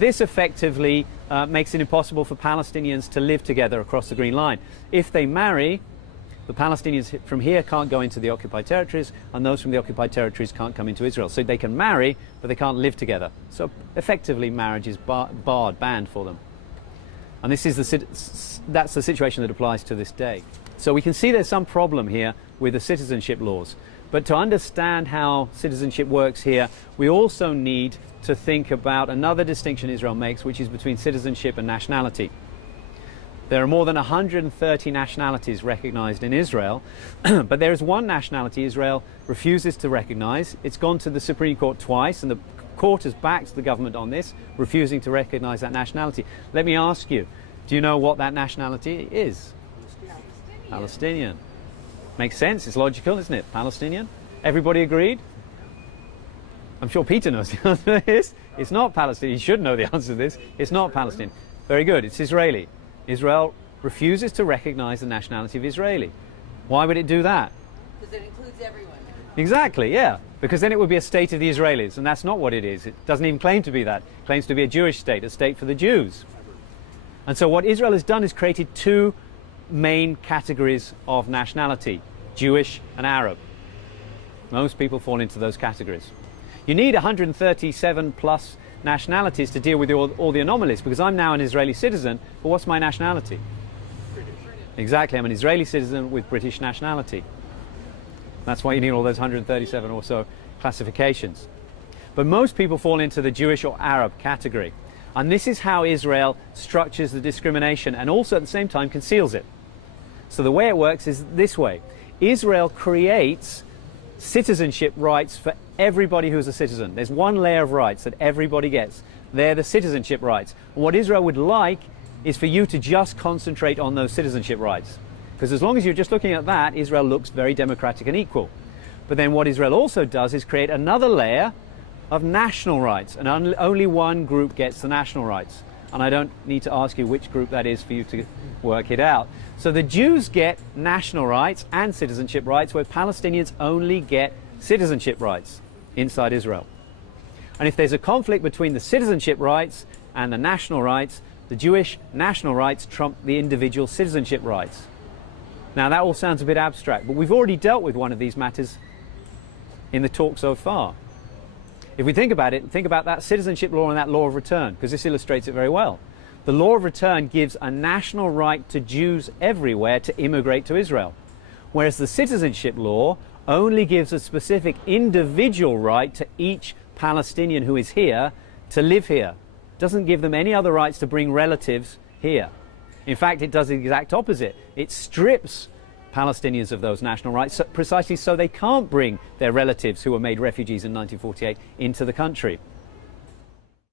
This effectively makes it impossible for Palestinians to live together across the Green Line. If they marry, the Palestinians from here can't go into the occupied territories, and those from the occupied territories can't come into Israel. So they can marry, but they can't live together. So effectively, marriage is banned for them. And this is that's the situation that applies to this day. So we can see there's some problem here with the citizenship laws. But to understand how citizenship works here, we also need to think about another distinction Israel makes, which is between citizenship and nationality. There are more than 130 nationalities recognized in Israel, but there is one nationality Israel refuses to recognize. It's gone to the Supreme Court twice, and the court has backed the government on this, refusing to recognize that nationality. Let me ask you, do you know what that nationality is? Palestinian. Makes sense, it's logical, isn't it? Palestinian. Everybody agreed? I'm sure Peter knows the answer to this. It's not Palestinian. You should know the answer to this. It's not Palestinian. Very good, it's Israeli. Israel refuses to recognize the nationality of Israeli. Why would it do that? Because it includes everyone. Exactly, yeah. Because then it would be a state of the Israelis, and that's not what it is. It doesn't even claim to be that. It claims to be a Jewish state, a state for the Jews. And so what Israel has done is created two main categories of nationality, Jewish and Arab. Most people fall into those categories. You need 137 plus nationalities to deal with all the anomalies, because I'm now an Israeli citizen, but what's my nationality? British. Exactly, I'm an Israeli citizen with British nationality. That's why you need all those 137 or so classifications. But most people fall into the Jewish or Arab category. And this is how Israel structures the discrimination and also at the same time conceals it. So the way it works is this way. Israel creates citizenship rights for everybody who's a citizen. There's one layer of rights that everybody gets. They're the citizenship rights. And what Israel would like is for you to just concentrate on those citizenship rights. Because as long as you're just looking at that, Israel looks very democratic and equal. But then what Israel also does is create another layer of national rights, and only one group gets the national rights. And I don't need to ask you which group that is for you to work it out. So the Jews get national rights and citizenship rights, where Palestinians only get citizenship rights inside Israel. And if there's a conflict between the citizenship rights and the national rights, the Jewish national rights trump the individual citizenship rights. Now that all sounds a bit abstract, but we've already dealt with one of these matters in the talk so far. If we think about it, think about that citizenship law and that law of return, because this illustrates it very well. The law of return gives a national right to Jews everywhere to immigrate to Israel, whereas the citizenship law only gives a specific individual right to each Palestinian who is here to live here. It doesn't give them any other rights to bring relatives here. In fact, it does the exact opposite. It strips Palestinians of those national rights precisely so they can't bring their relatives who were made refugees in 1948 into the country.